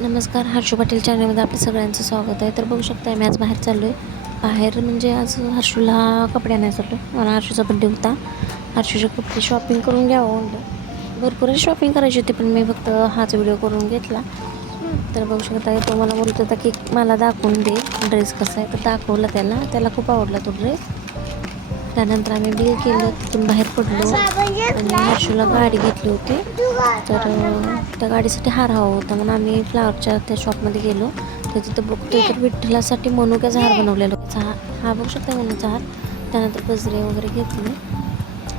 नमस्कार हर्षू पाटील चॅनलमध्ये आपलं सगळ्यांचं स्वागत आहे. तर बघू शकता मी आज बाहेर चाललो आहे बाहेर म्हणजे आज हर्षूला कपडे आणायला मला हर्षूचा बड्डे होता. हर्षूचे कपडे शॉपिंग करून घ्यावं म्हणलं. भरपूर शॉपिंग करायची होती पण मी फक्त हाच व्हिडिओ करून घेतला. तर बघू शकता तो मला बोलत होता की मला दाखवून दे ड्रेस कसा आहे. तर दाखवला त्याला. त्याला खूप आवडला तो ड्रेस त्यानंतर आम्ही बिल केलं तिथून बाहेर पडलो आणि हर्षूला गाडी घेतली होती. तर त्या गाडीसाठी हार हवा होता म्हणून आम्ही फ्लावरच्या त्या शॉपमध्ये गेलो. तर तिथं बघतोय तर विठ्ठलासाठी मनुक्याचा हार बनवलेला होता. हा हा बघू शकता मनुचा हार. त्यानंतर गजरे वगैरे घेतले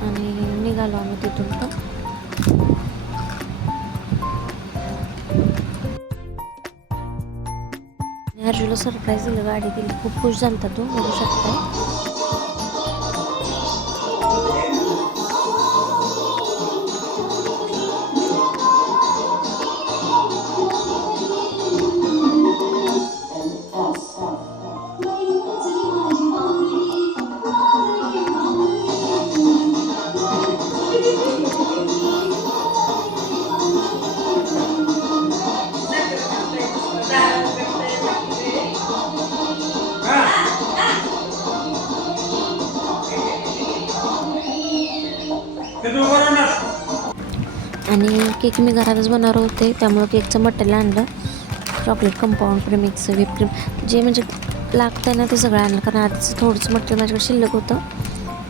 आणि निघालो आम्ही तिथून पण. आणि हर्षूला सरप्राईज दिलं गाडी दिली. खूप खुश झाला तो बघू शकताय. केक मी घरातच बनवणार होते. त्यामुळं केकचं मटेरियल आणलं. Chocolate compound premix whip cream जे म्हणजे लागतं ना ते सगळं आणलं. कारण आधीच थोडंसं मटेरियल माझ्याकडे शिल्लक होतं.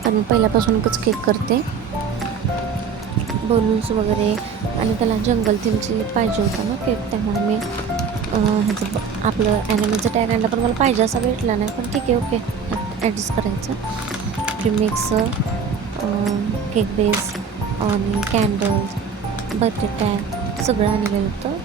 पण मी पहिल्यापासूनच केक करते. बलून्स वगैरे. आणि त्याला जंगल थीमची पाहिजे होता ना केक त्यामुळे मी ह्याचं आपलं ॲनिमलचं टॅग आणलं. पण मला पाहिजे असा भेटला नाही. पण ठीक आहे ओके ॲडजस्ट करायचं. मिक्स केक बेस आणि कॅन्डल्स बर्थडे टॅग सगळं आणलेलं होतं.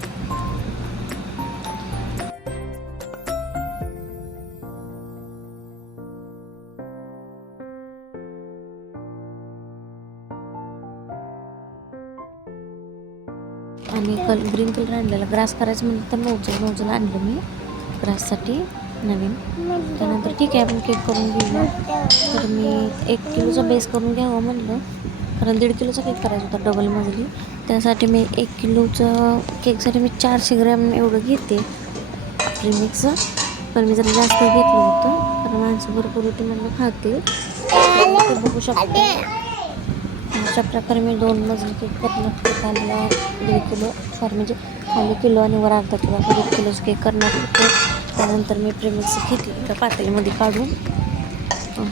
आणि कल ग्रीन कलर आणलेला. ग्रास करायचं म्हणलं तर नवजल नवजल आणलं मी. ग्राससाठी नवीन. त्यानंतर ठीक आहे आपण केक करून घेऊया. तर मी एक किलोचा बेस करून घ्यावं म्हणलं. कारण दीड किलोचा केक करायचा होता डबल मजली. त्यासाठी मी एक किलोचं केकसाठी मी चारशे ग्रॅम एवढं घेते प्रीमिक्सचं पण मी जरा जास्त घेतलं होतं. कारण माणसं भरपूर होती म्हणून खाते. ते बघू शकते. अशा प्रकारे मी दोन मजली केक करणार खाल्ला दीड किलो. सॉरी म्हणजे खाली किलो आणि वर अर्धा किलो. असं दीड किलोच केक करणार होते. त्यानंतर मी प्रेमिक्स घेतली त्या पातेलीमध्ये काढून.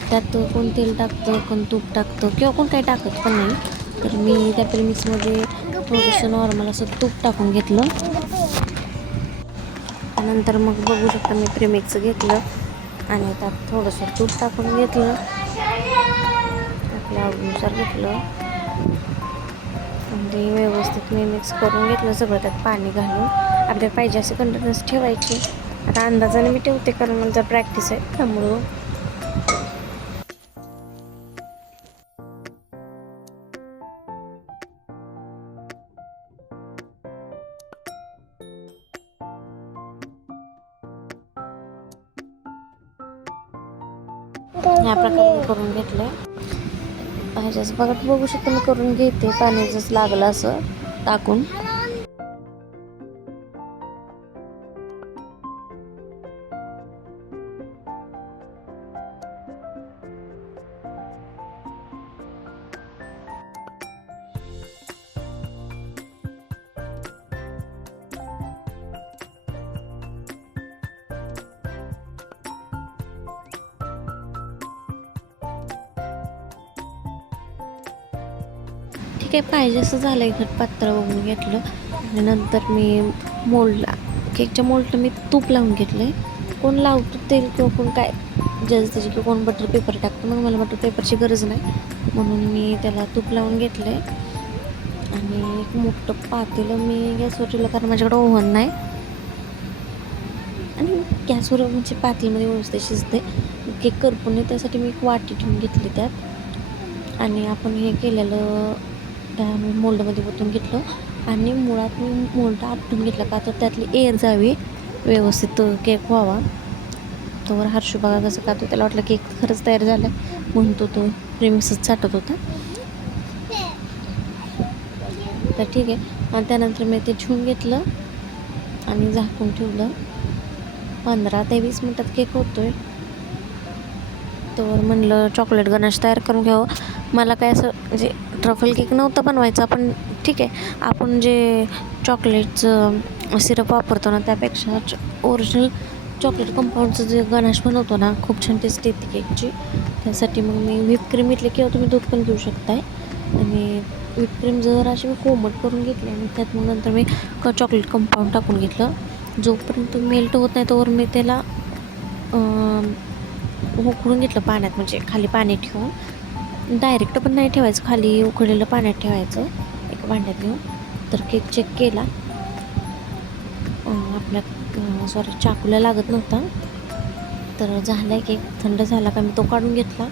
त्यात कोण तेल टाकतं कोण तूप टाकतं किंवा कोण काही टाकत पण नाही. तर मी त्या प्रेमिक्समध्ये थोडंसं नॉर्मल असं तूप टाकून घेतलं. त्यानंतर मग बघू शकता मी प्रेमिक्स घेतलं आणि त्यात थोडंसं तूप टाकून घेतलं. आपल्या आवडीनुसार घेतलं. आणि व्यवस्थित मी मिक्स करून घेतलं सगळं त्यात पाणी घालून. आपल्याला पाहिजे असे कंटेनर्स ठेवायचे. आता अंदाजाने मी ठेवते कारण मला जर प्रॅक्टिस आहे त्यामुळं. ह्याच्याच बघत बघू शकता मी करून घेते. पाणी जसं लागलं असं टाकून. ठीक पाहिजे असं झालं घट पात्र बघून घेतलं. आणि नंतर मी मोल्डला केकच्या मोल्डला मी तूप लावून घेतलं आहे कोण लावतो तेल किंवा कोण काय जसं त्याची किंवा कोण बटर पेपर टाकतो. मग मला बटर पेपरची गरज नाही. म्हणून मी त्याला तूप लावून घेतलं आहे आणि एक मोठं पातेलं मी गॅसवर ठेवलं कारण माझ्याकडे ओव्हन नाही. आणि गॅसवर म्हणजे पातेलीमध्ये व्यवस्थित शिजते केक करपून त्यासाठी मी एक वाटी ठेवून घेतली त्यात. आणि आपण हे केलेलं त्या मोल्डमध्ये ओतून घेतलं आणि मुळात मी मोल्ड आपटून घेतला का तर त्यातली एअर जावी व्यवस्थित केक व्हावा. तोवर हर्षू बघा कसं का तो त्याला वाटलं केक खरंच तयार झाला आहे तो तो प्रेमिक्सच चाटत होता. तर ठीक आहे. आणि त्यानंतर मी ते छून घेतलं आणि झाकून ठेवलं. पंधरा ते वीस मिनटात केक होतोय. तर म्हणलं चॉकलेट गणेश तयार करून घ्यावं. मला काय असं म्हणजे ट्रफल केक नव्हता बनवायचा. पण ठीक आहे आपण जे चॉकलेटचं सिरप वापरतो ना त्यापेक्षा ओरिजिनल चॉकलेट कंपाऊंडचं जे गणाश बनवतो ना खूप छान टेस्ट येते केकची त्यासाठी मग मी व्हिप क्रीम घेतली किंवा तुम्ही दूध पण घेऊ शकताय. आणि व्हिप क्रीम जर अशी मी कोमट करून घेतली आणि त्यात मग नंतर मी क चॉकलेट कंपाऊंड टाकून घेतलं. जोपर्यंत मेल्ट होत नाही तोवर मी त्याला उकळून घेतलं पाण्यात म्हणजे खाली पाणी ठेवून. डायरेक्ट पण नाही ठेवायचं खाली उकळलेलं पाण्यात ठेवायचं एक भांड्यात घेऊन. तर केक चेक केला. आपल्या सॉरी चाकूला लागत नव्हता. तर झाला केक थंड झाला का मी तो काढून घेतला.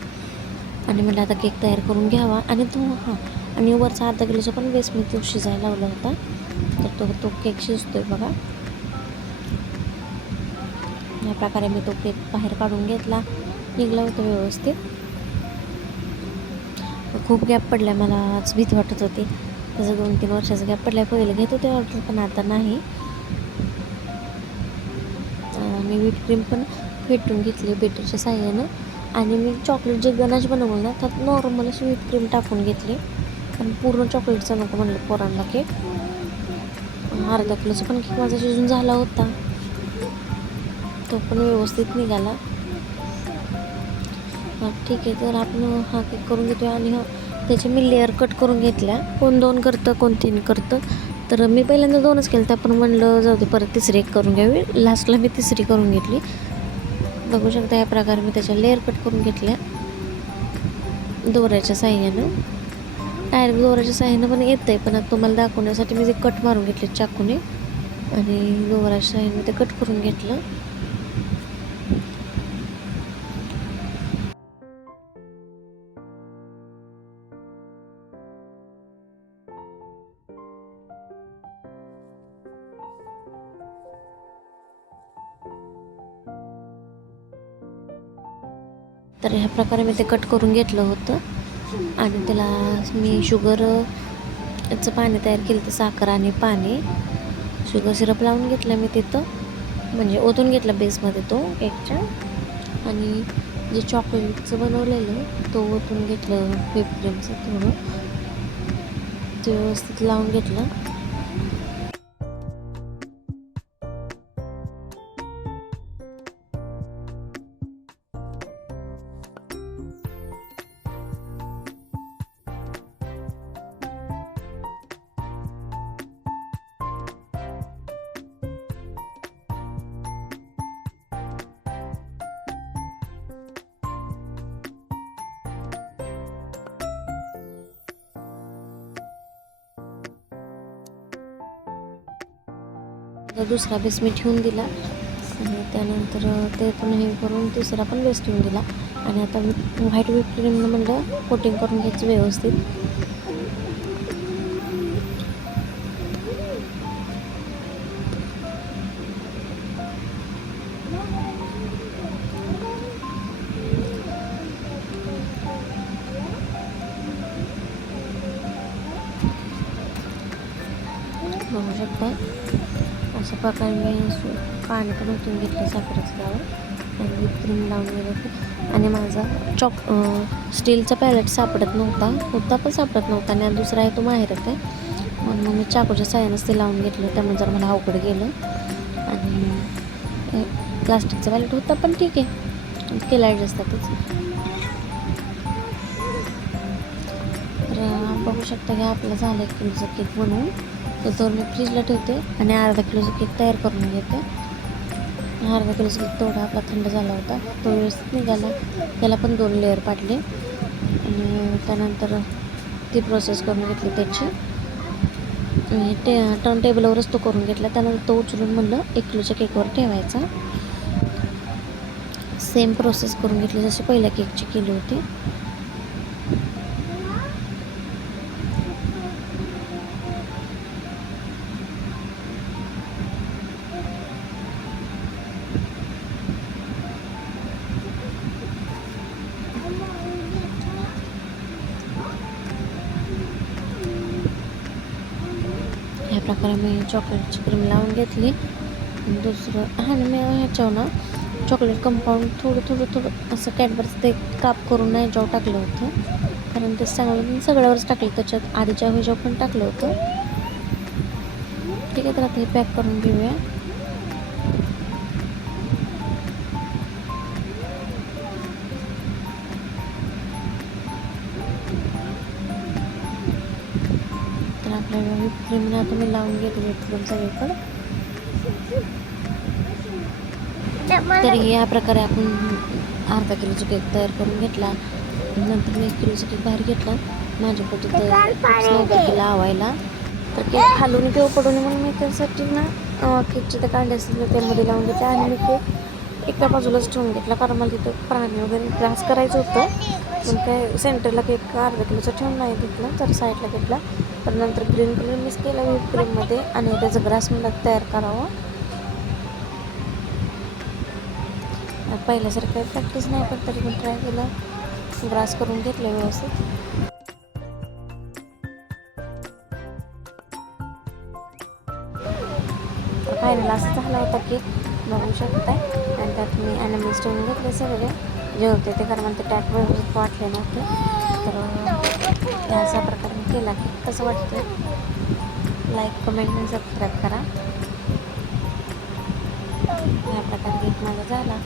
आणि म्हटलं आता केक तयार करून घ्यावा. आणि तो हां आणि वरचा अर्धा किलोचा पण बेस मी तो शिजायला लावला होता. तर तो तो केक शिजतो आहे बघा. या प्रकारे मी तो केक बाहेर काढून घेतला. निघला होता व्यवस्थित. खूप गॅप पडला मला आज भीती वाटत होती. तसं दोन तीन वर्षाचा गॅप पडला पहिले घेत होते ऑर्डर पण आता नाही. मी व्हीप क्रीम पण फेटून घेतली बेटरच्या साह्यानं. आणि मी चॉकलेट जे गणाश बनवलं ना त्यात नॉर्मल अशी व्हीप क्रीम टाकून घेतली. पण पूर्ण चॉकलेटचं नको म्हणलं पोरांना केक अर्धा किलोचा पण केक माझा शिजून झाला होता. तो पण व्यवस्थित निघाला. हां ठीक आहे. तर आपण हा केक करून घेतो आणि हा त्याचे मी लेअर कट करून घेतल्या. कोण दोन करतं कोण तीन करतं. तर मी पहिल्यांदा दोनच केलं तर आपण म्हणलं जाऊ दे परत तिसरी एक करून घ्यावी लास्टला मी तिसरी करून घेतली. बघू शकता या प्रकारे मी त्याच्या लेअर कट करून घेतल्या. दोऱ्याच्या साह्यानं. डायरेक्ट दोऱ्याच्या साह्यानं पण येतं आहे पण आता तुम्हाला दाखवण्यासाठी मी ते कट मारून घेतले चाकूने. आणि दोऱ्याच्या साह्याने ते कट करून घेतलं. तर ह्या प्रकारे मी ते कट करून घेतलं होतं. आणि त्याला मी शुगरचं पाणी तयार केलं तर साखर आणि पाणी. शुगर सिरप लावून घेतलं मी तिथं. म्हणजे ओतून घेतला बेसमध्ये तो केकच्या आणि जे चॉकलेटचं बनवलेलं तो ओतून घेतलं पेपरचं क्रीमचं थोडं. ते व्यवस्थित लावून घेतलं. दुसरा बेस मी ठेवून दिला. आणि त्यानंतर ते पण हे करून तिसरा पण बेस ठेवून दिला. आणि आता व्हाईट व्हिप क्रीमनं म्हणलं कोटिंग करून घ्यायचं व्यवस्थित. बघू शकता अशा प्रकारे मी पाणी पण ओतून घेतलं साखरेचं त्यावर आणि क्रीम लावून गेलं आणि माझा चॉक स्टीलचा पॅलेट सापडत नव्हता. होता पण सापडत नव्हता आणि दुसरा आहे तो माहेर आहे. म्हणून मग मी चाकूच्या साह्यानंच ते लावून घेतलं. त्यामुळे जर मला अवघड गेलं. आणि प्लास्टिकचा पॅलेट होता पण ठीक आहे. केलं ॲडजस्ट त्यातच तर बघू शकता की आपलं झालं आहे तुमचं केक बनवून तर तो मी फ्रीजला ठेवते आणि अर्धा किलोचा केक तयार करून घेते. अर्धा किलोचा केक तेवढा आपला थंड झाला होता. तो व्यवस्थित निघाला. त्याला पण दोन लेअर पाडले. आणि त्यानंतर ती प्रोसेस करून घेतली त्याची. आणि ते टर्न टेबलवरच तो करून घेतला. त्यानंतर तो उचलून म्हणलं एक किलोच्या केकवर ठेवायचा. सेम प्रोसेस करून घेतली. जशी पहिल्या केकची केली होती. प्रकारे मी चॉकलेटची क्रीम लावून घेतली. दुसरं हा आणि मी ह्याच्यावर ना चॉकलेट कंपाऊंड थोडं थोडं थोडं असं कॅडबरचं ते काप करून नाही ह्याच्यावर टाकलं होतं. कारण ते चांगलं मी सगळ्यावरच टाकलं त्याच्यात आधीच्या ह्याच्यावर पण टाकलं होतं. ठीक आहे तर आता हे पॅक करून घेऊया. आपल्याला व्हिप आता मी लावून घेते व्हिप क्रीम सगळीकडं तर या प्रकारे आपण अर्धा किलोचा केक तयार करून घेतला. नंतर मी एक किलोचा केक बाहेर घेतला. माझ्या पोटी तर नव्हतं केला लावायला. तर केक खालून किंवा पडून. म्हणून मी त्यासाठी ना केकचे ते काढले असतील त्यामध्ये लावून घेतले आणि मी केक एका बाजूलाच ठेवून घेतला कारण मला तिथं प्राणी वगैरे ग्रास करायचं होतं. पण काय सेंटरला केक अर्धा किलोचं ठेवून नाही घेतला तर साईडला घेतला. तर नंतर ग्रीन कलर मिक्स केला व्हीप क्रीममध्ये आणि त्याचं ग्रास मला तयार करावं. पहिल्यासारखं प्रॅक्टिस नाही पण तरी पण ट्राय केलं. ग्रास करून घेतलं व्यवस्थित. फायनल असं झाला होता केक बघू शकताय. आणि त्यात मी ॲनिमल्स ठेवून घेतले सगळे. जे होते ते कारण ते टॅट व्यवस्थित वाटले नव्हते. तर असा प्रकार मी केला. की कसं वाटतं लाईक कमेंट आणि सबस्क्राईब करा. या प्रकार केक माझा झाला.